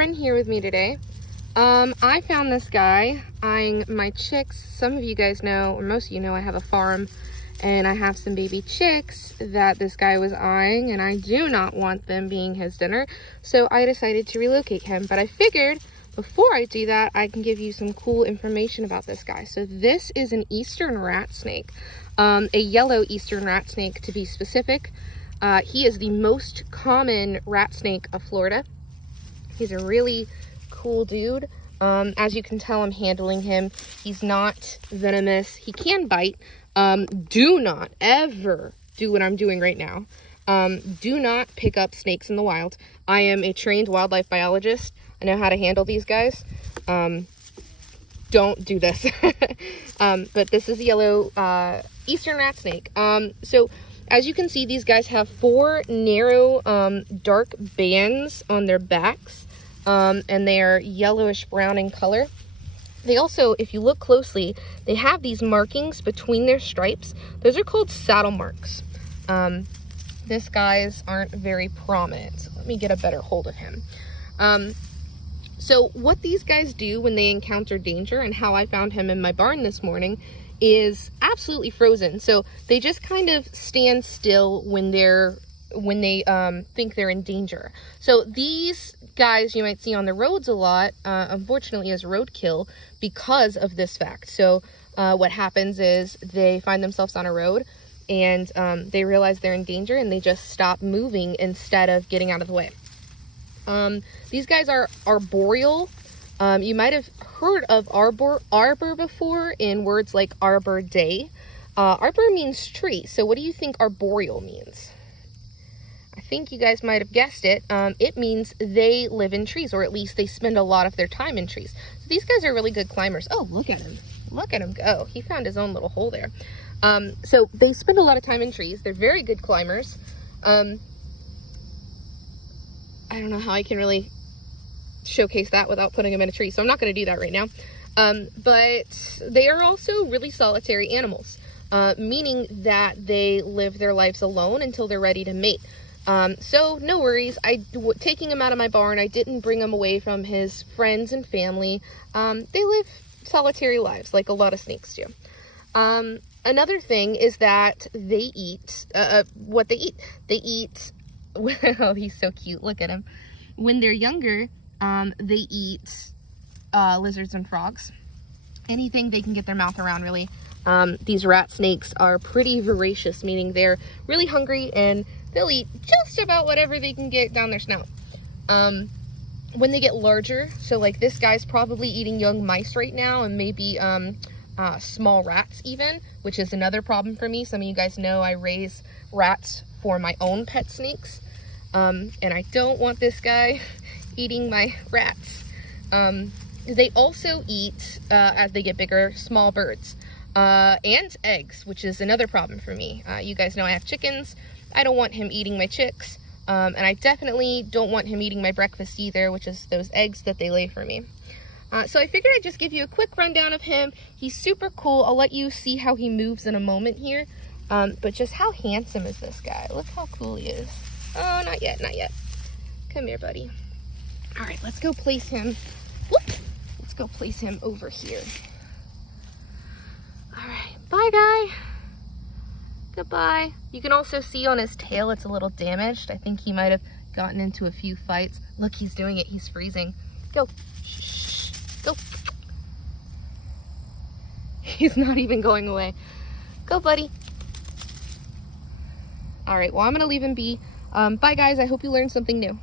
friend here with me today. I found this guy eyeing my chicks. Some of you guys know, or most of you know, I have a farm and I have some baby chicks that this guy was eyeing, and I do not want them being his dinner. So I decided to relocate him, but I figured before I do that, I can give you some cool information about this guy. So this is an eastern rat snake, a yellow eastern rat snake to be specific. He is the most common rat snake of Florida. He's a really cool dude. As you can tell, I'm handling him. He's not venomous. He can bite. Do not ever do what I'm doing right now. Do not pick up snakes in the wild. I am a trained wildlife biologist. I know how to handle these guys. Don't do this. But this is a yellow eastern rat snake. So as you can see, these guys have 4 narrow dark bands on their backs, and they are yellowish brown in color. They also, if you look closely, they have these markings between their stripes. Those are called saddle marks. This guy's aren't very prominent. So let me get a better hold of him. So what these guys do when they encounter danger, and how I found him in my barn this morning, is absolutely frozen. So they just kind of stand still when they think they're in danger. So these guys you might see on the roads a lot, unfortunately, is roadkill because of this fact. So what happens is they find themselves on a road and they realize they're in danger and they just stop moving instead of getting out of the way. These guys are arboreal. You might have heard of arbor before in words like Arbor Day. Arbor means tree. So what do you think arboreal means? I think you guys might have guessed it. It means they live in trees, or at least they spend a lot of their time in trees. So these guys are really good climbers. Oh, look at him. Look at him go. He found his own little hole there. So they spend a lot of time in trees. They're very good climbers. I don't know how I can really showcase that without putting them in a tree, so I'm not going to do that right now. But they are also really solitary animals, meaning that they live their lives alone until they're ready to mate. So no worries. Taking him out of my barn, I didn't bring him away from his friends and family. They live solitary lives like a lot of snakes do. Another thing is that they eat, what they eat. They eat, oh, he's so cute. Look at him. When they're younger, they eat lizards and frogs. Anything they can get their mouth around, really. These rat snakes are pretty voracious, meaning they're really hungry and they'll eat just about whatever they can get down their snout. When they get larger, so like this guy's probably eating young mice right now, and maybe small rats even, which is another problem for me. Some of you guys know I raise rats for my own pet snakes, and I don't want this guy eating my rats. They also eat, as they get bigger, small birds and eggs, which is another problem for me. You guys know I have chickens. I don't want him eating my chicks, and I definitely don't want him eating my breakfast either, which is those eggs that they lay for me. So I figured I'd just give you a quick rundown of him. He's super cool. I'll let you see how he moves in a moment here, but just how handsome is this guy? Look how cool he is. Oh, not yet, not yet. Come here, buddy. All right, let's go place him. Whoop. Let's go place him over here. All right, bye, guy. Goodbye. You can also see on his tail it's a little damaged. I think he might have gotten into a few fights. Look, he's doing it. He's freezing. Go. Shh. Go. He's not even going away. Go, buddy. All right, well, I'm going to leave him be. Bye, guys. I hope you learned something new.